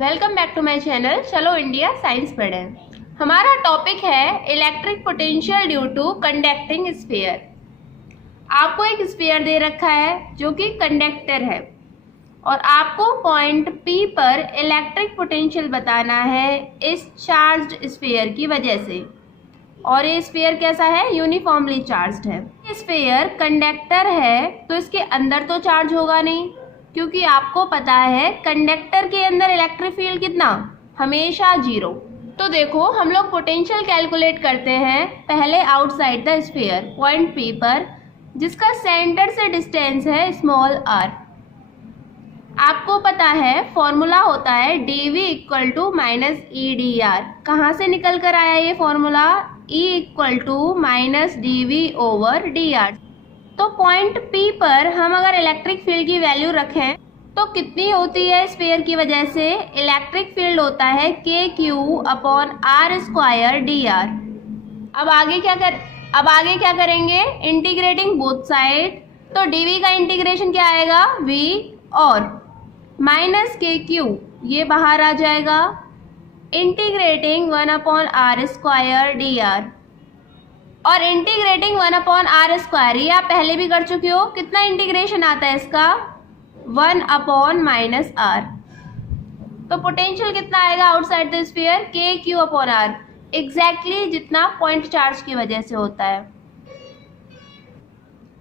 Welcome back to my channel. चलो India science पढ़ें। हमारा टॉपिक है electric potential due to conducting sphere. आपको एक स्फीयर दे रखा है जो कि कंडक्टर है और आपको पॉइंट P पर इलेक्ट्रिक पोटेंशियल बताना है इस चार्ज्ड स्फीयर की वजह से। और ये स्फीयर कैसा है? यूनिफॉर्मली चार्ज्ड है। स्फीयर कंडक्टर है तो इसके अंदर तो चार्ज होगा नहीं, क्योंकि आपको पता है कंडक्टर के अंदर इलेक्ट्रिक फील्ड कितना? हमेशा 0। तो देखो हम लोग पोटेंशियल कैलकुलेट करते हैं पहले outside the sphere point P पर, जिसका सेंटर से डिस्टेंस है स्मॉल r। आपको पता है फॉर्मूला होता है dv equal to minus E D R. कहाँ से निकल कर आया ये formula? E equal to minus dv over D R. तो पॉइंट P पर हम अगर इलेक्ट्रिक फील्ड की वैल्यू रखें तो कितनी होती है? स्फीयर की वजह से इलेक्ट्रिक फील्ड होता है KQ upon R square D R. अब आगे क्या करेंगे? Integrating both side. तो dv का इंटीग्रेशन क्या आएगा? v और माइनस KQ ये बाहर आ जाएगा। Integrating 1 upon R square D R और इंटीग्रेटिंग 1 अपॉन R स्क्वायर, ये आप पहले भी कर चुके हो। कितना इंटीग्रेशन आता है इसका? 1 अपॉन माइनस R। तो पोटेंशियल कितना आएगा outside the sphere? KQ upon R, exactly जितना पॉइंट चार्ज की वजह से होता है।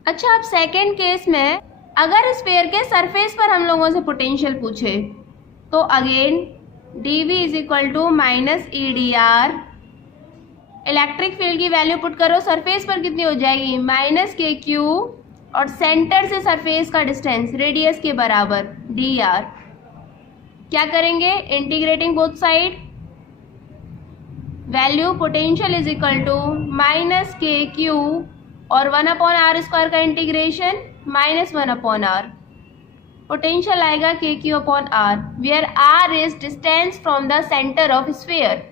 अच्छा, अब सेकेंड केस में अगर स्फीयर के सरफेस पर हम लोगों से पोटेंशियल पूछे तो again dv is equal to minus E D R. Electric field की वैल्यू पुट करो, सरफेस पर कितनी हो जाएगी? माइनस KQ और सेंटर से सरफेस का डिस्टेंस रेडियस के बराबर dr। क्या करेंगे? Integrating both side. Value potential is equal to minus KQ और 1 अपॉन R स्क्वायर का integration minus 1 upon R। Potential आएगा KQ upon R, where R is distance from the centre of sphere.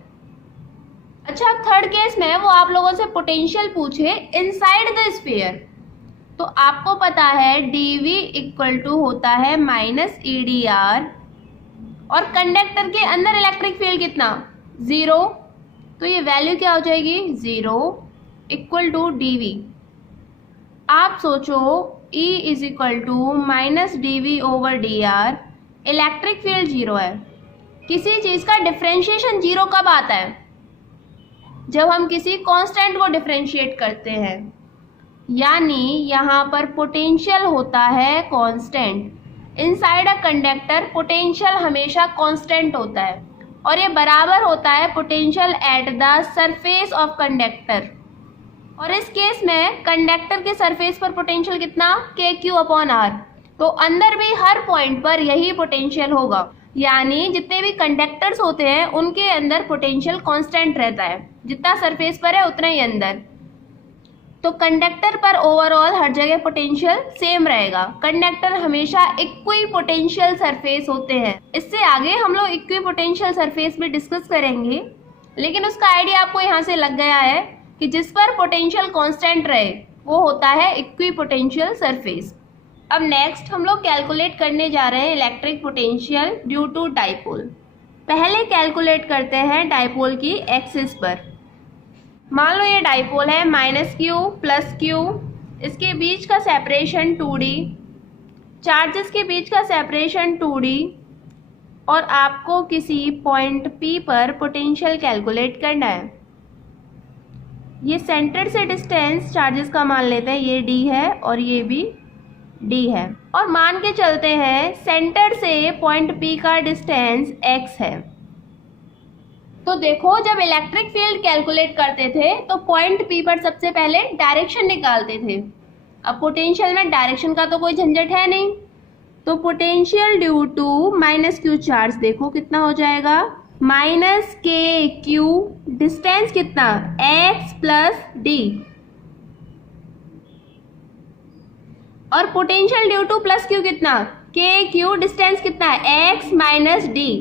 अच्छा, third case में वो आप लोगों से potential पूछे इनसाइड द स्फीयर, तो आपको पता है dv इक्वल टू होता है माइनस ई डी आर और कंडक्टर के अंदर इलेक्ट्रिक फील्ड कितना? 0। तो ये वैल्यू क्या हो जाएगी? 0 इक्वल टू dv। आप सोचो E is equal to minus dv over D R, electric field 0 है। किसी चीज का डिफरेंशिएशन 0 कब आता है? जब हम किसी कांस्टेंट को डिफरेंशिएट करते हैं, यानी यहाँ पर पोटेंशियल होता है constant. Inside a conductor potential हमेशा कांस्टेंट होता है और ये बराबर होता है potential at the surface of conductor. और इस केस में कंडक्टर के सरफेस पर पोटेंशियल कितना? KQ upon R। तो अंदर भी हर पॉइंट पर यही पोटेंशियल होगा, यानी जितने भी कंडक्टर्स होते हैं उनके अंदर पोटेंशियल कांस्टेंट रहता है। जितना सरफेस पर है उतना ही अंदर। तो कंडक्टर पर ओवरऑल हर जगह पोटेंशियल सेम रहेगा। कंडक्टर हमेशा इक्वी पोटेंशियल सरफेस होते हैं। इससे आगे हम लोग इक्वी पोटेंशियल सरफेस में डिस्कस करेंगे, लेकिन उसका आइडिया आपको यहाँ से लग गया है कि जिस पर पोटेंशियल कांस्टेंट रहे वो होता है इक्वी पोटेंशियल सरफेस। अब नेक्स्ट हम लोग कैलकुलेट करने जा रहे हैं electric potential due to dipole. पहले कैलकुलेट करते हैं डाइपोल की एक्सिस पर। मान लो ये डाइपोल है माइनस Q प्लस Q, इसके बीच का सेपरेशन 2D, चार्जेस के बीच का सेपरेशन 2D, और आपको किसी पॉइंट P पर पोटेंशियल कैलकुलेट करना है। ये सेंटर से डिस्टेंस चार्जेस का मान लेते हैं, ये D है और ये भी D है, और मान के चलते हैं सेंटर से पॉइंट P का डिस्टेंस x है। तो देखो जब इलेक्ट्रिक फील्ड कैलकुलेट करते थे तो पॉइंट P पर सबसे पहले डायरेक्शन निकालते थे। अब पोटेंशियल में डायरेक्शन का तो कोई झंझट है नहीं, तो potential due to minus Q charge देखो कितना हो जाएगा? माइनस KQ, डिस्टेंस कितना? x प्लस D, और potential due to plus Q कितना? KQ, डिस्टेंस कितना है? x माइनस D,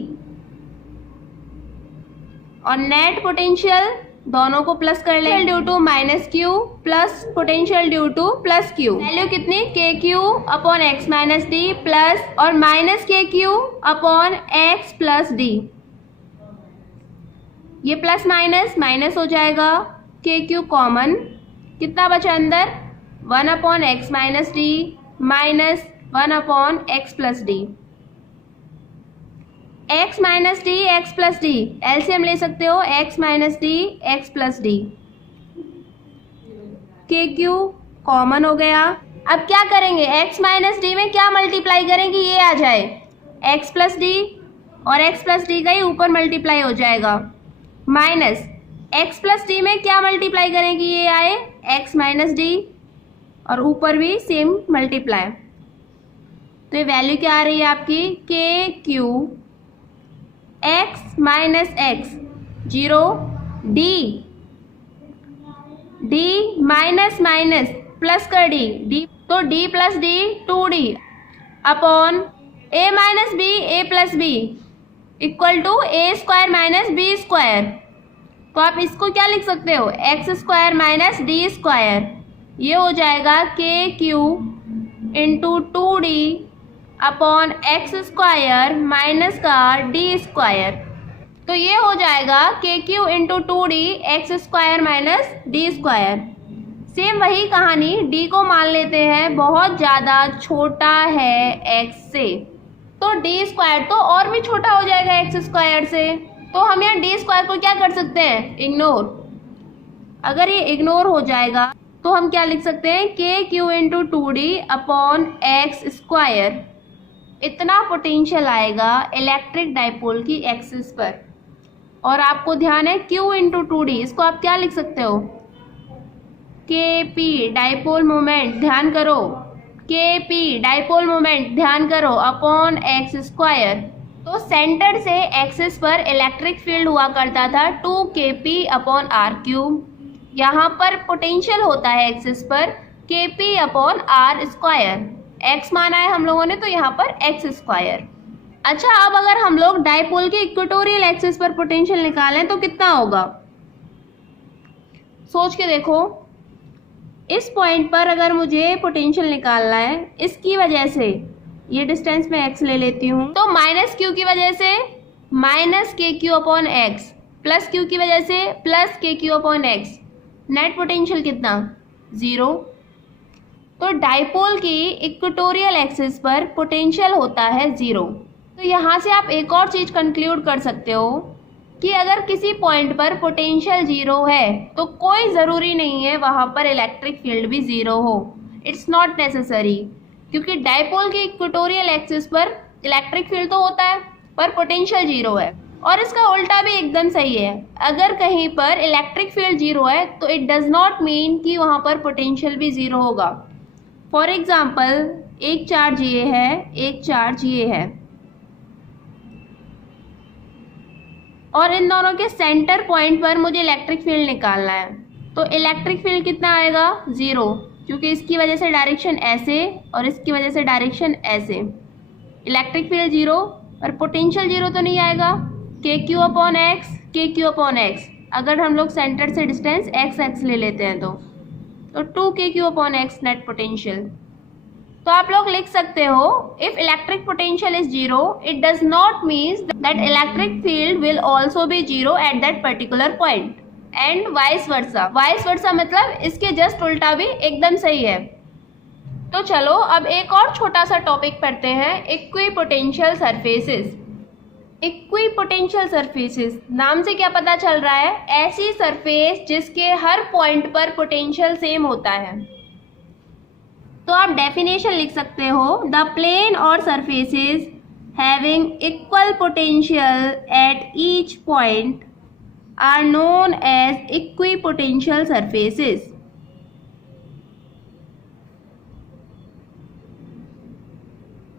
और नेट पोटेंशियल दोनों को प्लस कर ले, due to minus Q plus potential due to plus Q. Value कितनी, K Q upon X minus D plus और minus K Q upon X plus D. ये plus minus minus हो जाएगा, K Q common, कितना बचा अंदर, 1 upon X minus D minus 1 upon X plus D. x minus D x plus D, LCM ले सकते हो, x minus D x plus D. के क्यू कॉमन हो गया। अब क्या करेंगे, x माइनस डी में क्या मल्टीप्लाई करेंगे, ये आ जाए x प्लस डी और x प्लस डी का ही ऊपर मल्टीप्लाई हो जाएगा, माइनस x प्लस डी में क्या मल्टीप्लाई करेंगे, ये आए x माइनस डी और ऊपर भी सेम मल्टीप्लाई। तो ये वैल्यू क्या आ रही है आपकी, K Q x minus X 0 D, D minus minus plus कर डी, डी तो d plus D 2d upon a minus B A plus B equal to A square minus B square. तो आप इसको क्या लिख सकते हो, X square minus D square. ये हो जाएगा K Q into 2d upon X square minus का डी स्क्वायर। तो ये हो जाएगा K Q into 2d x square minus D square. Same वही कहानी, d को मान लेते हैं बहुत ज़्यादा छोटा है x से, तो डी स्क्वायर तो और भी छोटा हो जाएगा एक्स स्क्वायर से। तो हम यहाँ डी स्क्वायर को क्या कर सकते हैं, इग्नोर। अगर ये इग्नोर हो जाएगा तो हम क्या लिख सकते हैं, के Q into 2d upon X square. इतना पोटेंशियल आएगा इलेक्ट्रिक डाइपोल की एक्सिस पर। और आपको ध्यान है Q इंटू 2d, इसको आप क्या लिख सकते हो, के पी डाइपोल मोमेंट, ध्यान करो, के पी डाइपोल मोमेंट ध्यान करो अपॉन एक्स स्क्वायर। तो सेंटर से एक्सिस पर इलेक्ट्रिक फील्ड हुआ करता था 2kp अपॉन आर क्यूब। यहाँ पर पोटेंशियल होता है एक्सिस पर kp upon R square. x माना है हम लोगों ने तो यहाँ पर x स्क्वायर। अच्छा, अब अगर हम लोग डाइपोल के इक्वेटोरियल एक्सिस पर पोटेंशियल निकालें तो कितना होगा, सोच के देखो। इस पॉइंट पर अगर मुझे पोटेंशियल निकालना है, इसकी वजह से ये डिस्टेंस में x ले लेती हूँ, तो माइनस क्यू की वजह से minus K Q upon X, plus Q की वजह से प्लस के Q upon x, net potential कितना, 0। तो डाइपोल की इक्वेटोरियल एक्सिस पर पोटेंशियल होता है 0। तो यहाँ से आप एक और चीज़ कंक्लूड कर सकते हो कि अगर किसी पॉइंट पर पोटेंशियल 0 है तो कोई ज़रूरी नहीं है वहाँ पर इलेक्ट्रिक फील्ड भी 0 हो। इट्स नॉट नेसेसरी, क्योंकि डाइपोल की इक्वेटोरियल एक्सिस पर इलेक्ट्रिक फील्ड तो होता है पर पोटेंशियल 0 है। और इसका उल्टा भी एकदम सही है, अगर कहीं पर इलेक्ट्रिक फील्ड 0 है तो इट डज नॉट मीन कि वहाँ पर पोटेंशियल भी 0 होगा। फॉर एग्जाम्पल, एक चार्ज ये है, एक चार्ज ये है, और इन दोनों के सेंटर पॉइंट पर मुझे इलेक्ट्रिक फील्ड निकालना है। तो इलेक्ट्रिक फील्ड कितना आएगा, 0, क्योंकि इसकी वजह से डायरेक्शन ऐसे और इसकी वजह से डायरेक्शन ऐसे। इलेक्ट्रिक फील्ड 0 और पोटेंशियल 0 तो नहीं आएगा। के क्यू अपॉन एक्स, के क्यू अपॉन एक्स, अगर हम लोग सेंटर से डिस्टेंस एक्स एक्स ले लेते हैं तो 2kq upon x net potential. तो आप लोग लिख सकते हो, if electric potential is 0, it does not means that electric field will also be 0 at that particular point, and vice versa. Vice versa मतलब इसके जस्ट उल्टा भी एकदम सही है। तो चलो अब एक और छोटा सा टॉपिक पढ़ते हैं, इक्विपोटेंशियल सरफेसेस। इक्विपोटेंशियल सरफेसेस, नाम से क्या पता चल रहा है, ऐसी सरफेस जिसके हर पॉइंट पर पोटेंशियल सेम होता है। तो आप डेफिनेशन लिख सकते हो, द प्लेन और surfaces having equal potential at each point are known as equipotential surfaces.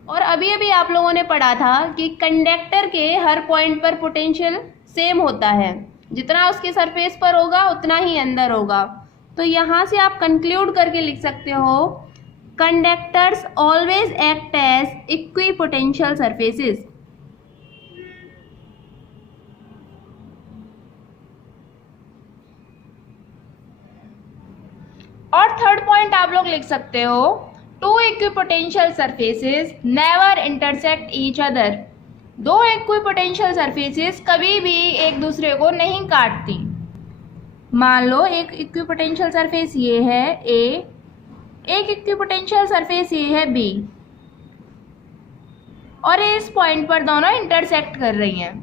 और अभी अभी आप लोगों ने पढ़ा था कि कंडक्टर के हर पॉइंट पर पोटेंशियल सेम होता है, जितना उसके सरफेस पर होगा उतना ही अंदर होगा। तो यहाँ से आप कंक्लूड करके लिख सकते हो, conductors always act as equipotential surfaces. Point आप लोग लिख सकते हो, two equipotential surfaces never intersect each other. दो इक्विपोटेंशियल सरफेसेस कभी भी एक दूसरे को नहीं काटती। मान लो एक इक्विपोटेंशियल सरफेस ये है ए, एक इक्विपोटेंशियल सरफेस ये है बी, और इस पॉइंट पर दोनों इंटरसेक्ट कर रही हैं।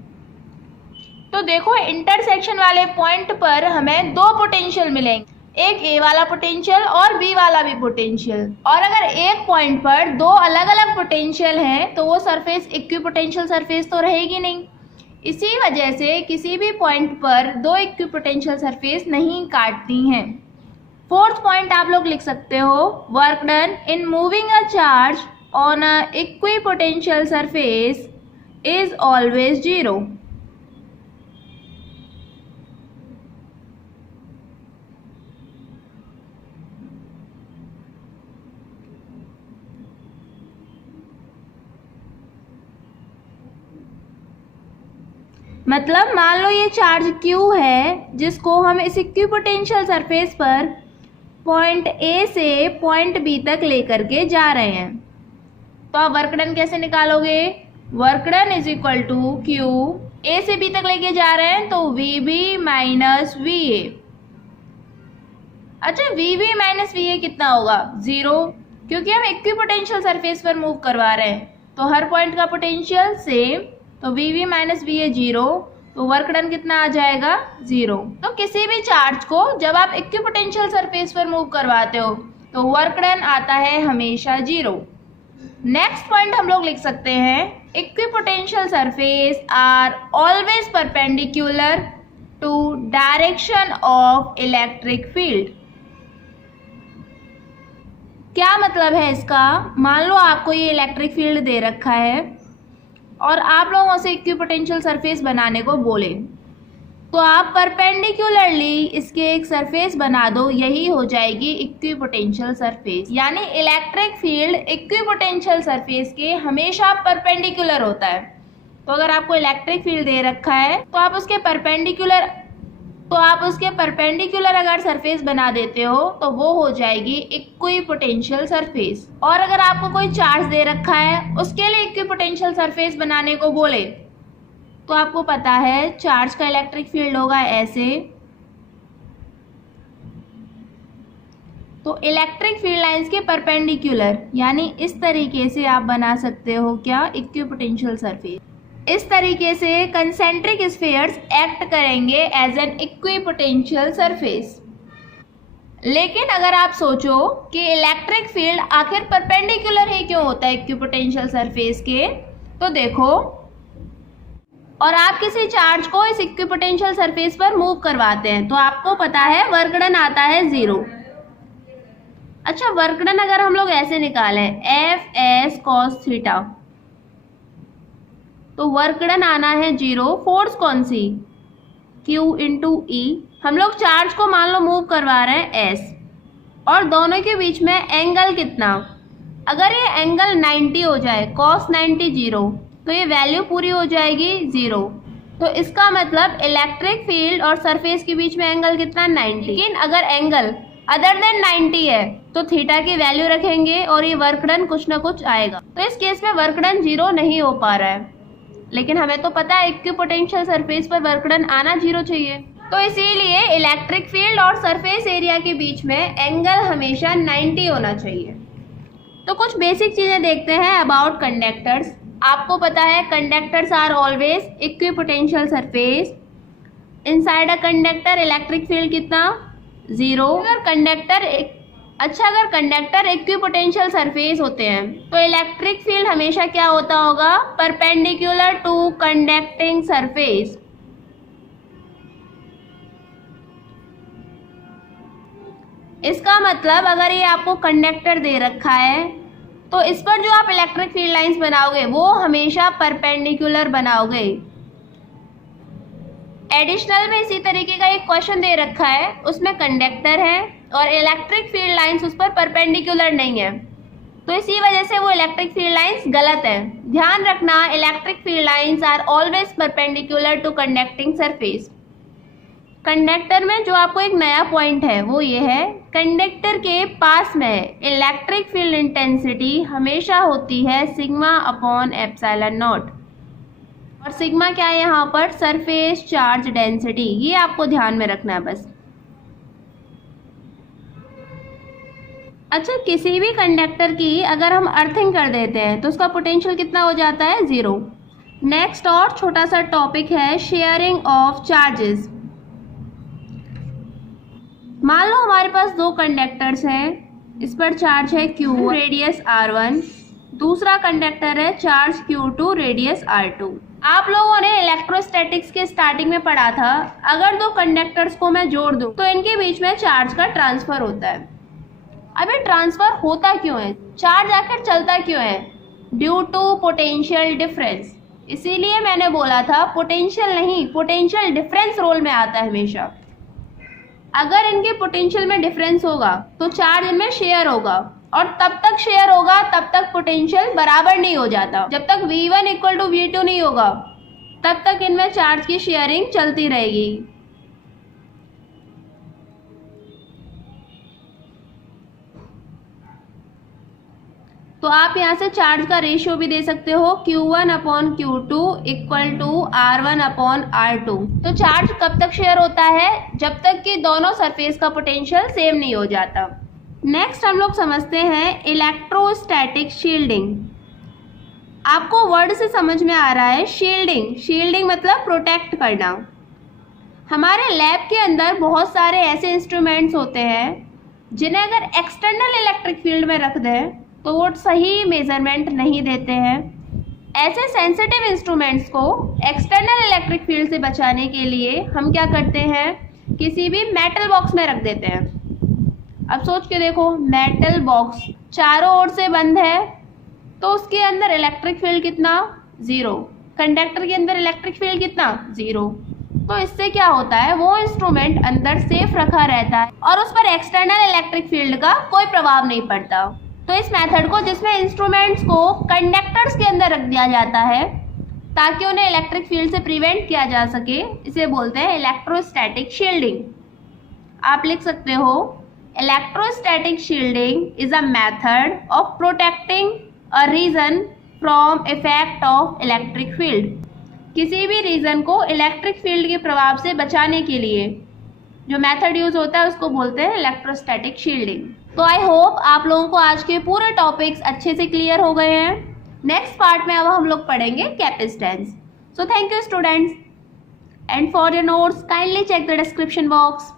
तो देखो इंटरसेक्शन वाले पॉइंट पर हमें दो पोटेंशियल मिलेंगे, एक ए वाला पोटेंशियल और बी वाला भी पोटेंशियल। और अगर एक पॉइंट पर दो अलग अलग पोटेंशियल हैं तो वो सरफेस इक्विपोटेंशियल सरफेस तो रहेगी नहीं। इसी वजह से किसी भी पॉइंट पर दो इक्विपोटेंशियल सरफेस नहीं काटती हैं। फोर्थ पॉइंट आप लोग लिख सकते हो, work done in moving a charge on a equipotential surface is always zero. मतलब मान लो ये चार्ज Q है जिसको हम इस इक्विपोटेंशियल सरफेस पर पॉइंट A से पॉइंट B तक लेकर के जा रहे हैं। तो आप वर्क डन कैसे निकालोगे? Work done is equal to Q, A से B तक लेके जा रहे हैं तो VB माइनस VA। अच्छा, VB माइनस VA कितना होगा? 0, क्योंकि हम इक्विपोटेंशियल सरफेस पर मूव करवा रहे हैं तो हर पॉइंट का पोटेंशियल सेम, तो VB माइनस VA 0, तो वर्क डन कितना आ जाएगा? 0। तो किसी भी चार्ज को जब आप इक्विपोटेंशियल सरफेस पर मूव करवाते हो तो वर्क डन आता है हमेशा 0। नेक्स्ट पॉइंट हम लोग लिख सकते हैं, equipotential surface are always perpendicular to direction of electric field. क्या मतलब है इसका? मान लो आपको ये इलेक्ट्रिक फील्ड दे रखा है और आप लोगों से इक्विपोटेंशियल सरफेस बनाने को बोले, तो आप परपेंडिकुलरली इसके एक सरफेस बना दो, यही हो जाएगी इक्विपोटेंशियल सरफेस। यानी इलेक्ट्रिक फील्ड इक्विपोटेंशियल सरफेस के हमेशा परपेंडिकुलर होता है। तो अगर आपको इलेक्ट्रिक फील्ड दे रखा है तो आप उसके परपेंडिकुलर अगर सरफेस बना देते हो तो वो हो जाएगी इक्विपोटेंशियल सरफेस। और अगर आपको कोई चार्ज दे रखा है उसके लिए इक्विपोटेंशियल सरफेस बनाने को बोले तो आपको पता है चार्ज का इलेक्ट्रिक फील्ड होगा ऐसे, तो इलेक्ट्रिक फील्ड लाइंस के परपेंडिकुलर यानी इस तरीके से आप बना सकते हो क्या? Equipotential surface. इस तरीके से कंसेंट्रिक स्फीयर्स एक्ट करेंगे एज एन इक्विपोटेंशियल सरफेस। लेकिन अगर आप सोचो कि इलेक्ट्रिक फील्ड आखिर परपेंडिकुलर ही क्यों होता है इक्विपोटेंशियल सरफेस के, तो देखो, और आप किसी चार्ज को इस इक्विपोटेंशियल सरफेस पर मूव करवाते हैं तो आपको पता है वर्क डन आता है 0। अच्छा, वर्क डन अगर हम लोग ऐसे निकालें Fs cos थीटा, तो वर्क डन आना है 0। फोर्स कौन सी? Q into E। हम लोग चार्ज को मान लो मूव करवा रहे हैं S, और दोनों के बीच में एंगल कितना? अगर ये एंगल 90 हो जाए, cos 90 0, तो ये वैल्यू पूरी हो जाएगी 0। तो इसका मतलब इलेक्ट्रिक फील्ड और सरफेस के बीच में एंगल कितना? 90। लेकिन अगर एंगल अदर देन 90 है तो थीटा की वैल्यू रखेंगे और ये वर्क डन कुछ ना कुछ आएगा। तो इस केस में वर्क डन 0 नहीं हो पा रहा है, लेकिन हमें तो पता है इक्विपोटेंशियल सरफेस पर वर्क डन आना 0 चाहिए। तो इसीलिए इलेक्ट्रिक फील्ड और सरफेस एरिया के बीच में एंगल हमेशा 90 होना चाहिए। तो कुछ बेसिक चीजें देखते हैं अबाउट कंडक्टर्स। आपको पता है conductors are always equipotential surface. Inside a conductor electric field कितना? 0। अगर कंडक्टर इक्विपोटेंशियल सरफेस होते हैं तो इलेक्ट्रिक फील्ड हमेशा क्या होता होगा? Perpendicular to conducting surface. इसका मतलब अगर ये आपको कंडक्टर दे रखा है तो इस पर जो आप इलेक्ट्रिक फील्ड लाइंस बनाओगे वो हमेशा परपेंडिकुलर बनाओगे। एडिशनल में इसी तरीके का एक क्वेश्चन दे रखा है, उसमें कंडक्टर है और इलेक्ट्रिक फील्ड लाइंस उस पर परपेंडिकुलर नहीं है, तो इसी वजह से वो इलेक्ट्रिक फील्ड लाइंस गलत है। ध्यान रखना, electric field lines are always perpendicular to conducting surface. Conductor में जो आपको एक नया पॉइंट है वो ये है, कंडक्टर के पास में इलेक्ट्रिक फील्ड इंटेंसिटी हमेशा होती है सिग्मा अपॉन एप्सिलॉन नॉट। और सिग्मा क्या है यहाँ पर? Surface charge density. ये आपको ध्यान में रखना है बस। अच्छा, किसी भी कंडक्टर की अगर हम अर्थिंग कर देते हैं तो उसका पोटेंशियल कितना हो जाता है? 0। नेक्स्ट और छोटा सा टॉपिक है शेयरिंग ऑफ चार्जेस। मान लो हमारे पास दो कंडक्टर्स हैं, इस पर चार्ज है Q1 रेडियस R1, दूसरा कंडक्टर है चार्ज Q2 रेडियस R2। आप लोगों ने इलेक्ट्रोस्टैटिक्स के स्टार्टिंग में पढ़ा था, अगर दो कंडक्टर्स को मैं जोड़ दूं तो इनके बीच में चार्ज का ट्रांसफर होता है। अब ये ट्रांसफर होता क्यों है? चार्ज आखिर चलता क्यों है? Due to potential difference. इसीलिए मैंने बोला था पोटेंशियल नहीं, पोटेंशियल डिफरेंस रोल में आता है हमेशा। अगर इनके पोटेंशियल में डिफरेंस होगा तो चार्ज इनमें शेयर होगा, और तब तक शेयर होगा तब तक पोटेंशियल बराबर नहीं हो जाता। जब तक V1 इक्वल टू V2 नहीं होगा तब तक इनमें चार्ज की शेयरिंग चलती रहेगी। तो आप यहाँ से चार्ज का रेशियो भी दे सकते हो, Q1 upon Q2 equal to R1 upon R2। तो चार्ज कब तक शेयर होता है? जब तक कि दोनों सरफेस का पोटेंशियल सेम नहीं हो जाता। नेक्स्ट हम लोग समझते हैं इलेक्ट्रोस्टैटिक शील्डिंग। आपको वर्ड से समझ में आ रहा है शील्डिंग। शील्डिंग मतलब प्रोटेक्ट करना। हमारे लैब के अंदर बहुत सारे ऐसे इंस्ट्रूमेंट्स होते हैं जिन्हें अगर एक्सटर्नल इलेक्ट्रिक फील्ड में रख दें तो वो सही मेजरमेंट नहीं देते हैं। ऐसे सेंसिटिव इंस्ट्रूमेंट्स को एक्सटर्नल इलेक्ट्रिक फील्ड से बचाने के लिए हम क्या करते हैं? किसी भी मेटल बॉक्स में रख देते हैं। अब सोच के देखो, मेटल बॉक्स चारों ओर से बंद है तो उसके अंदर इलेक्ट्रिक फील्ड कितना? 0। कंडक्टर के अंदर इलेक्ट्रिक फील्ड कितना? 0। तो इससे क्या होता है? वो इंस्ट्रूमेंट अंदर सेफ रखा रहता है और उस पर एक्सटर्नल इलेक्ट्रिक फील्ड का कोई प्रभाव नहीं पड़ता। तो इस मेथड को, जिसमें इंस्ट्रूमेंट्स को कंडक्टर्स के अंदर रख दिया जाता है ताकि उन्हें इलेक्ट्रिक फील्ड से प्रिवेंट किया जा सके, इसे बोलते हैं इलेक्ट्रोस्टैटिक शील्डिंग। आप लिख सकते हो electrostatic shielding is a method of protecting a region from effect of electric field. किसी भी रीजन को इलेक्ट्रिक फील्ड के प्रभाव से बचाने के लिए जो मेथड यूज होता है उसको बोलते हैं इलेक्ट्रोस्टैटिक शील्डिंग। तो आई होप आप लोगों को आज के पूरे टॉपिक्स अच्छे से क्लियर हो गए हैं। नेक्स्ट पार्ट में अब हम लोग पढ़ेंगे capacitance. So thank you students, and for your notes kindly check the description box.